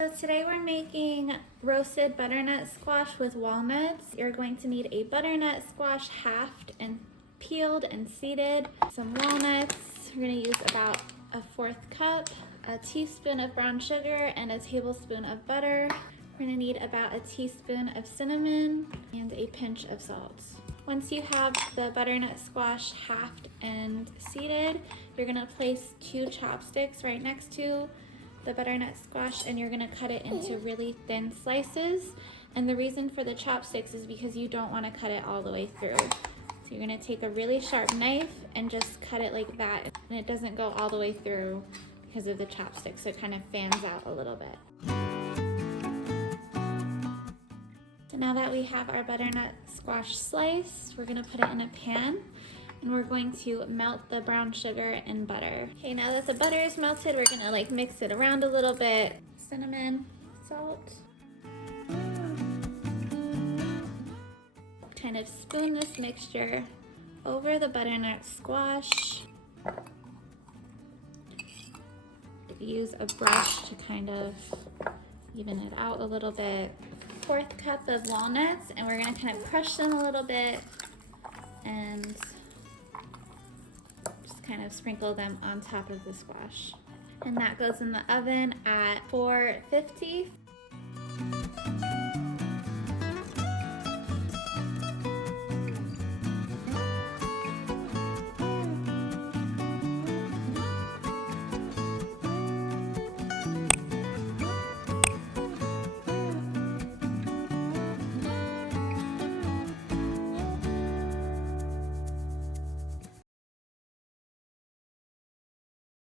So today we're making roasted butternut squash with walnuts. You're going to need a butternut squash halved and peeled and seeded, some walnuts. We're going to use about a 1/4 cup, a teaspoon of brown sugar, and a tablespoon of butter. We're going to need about a teaspoon of cinnamon and a pinch of salt. Once you have the butternut squash halved and seeded, you're going to place 2 chopsticks right next to the butternut squash, and you're gonna cut it into really thin slices. And the reason for the chopsticks is because you don't want to cut it all the way through. So you're gonna take a really sharp knife and just cut it like that, and it doesn't go all the way through because of the chopsticks, so it kind of fans out a little bit. So now that we have our butternut squash sliced, we're gonna put it in a pan. And we're going to melt the brown sugar and butter. Okay, now that the butter is melted, we're gonna mix it around a little bit. Cinnamon, salt. Kind of spoon this mixture over the butternut squash. Use a brush to kind of even it out a little bit. 1/4 cup of walnuts, and we're gonna kind of crush them a little bit and kind of sprinkle them on top of the squash. And that goes in the oven at 450.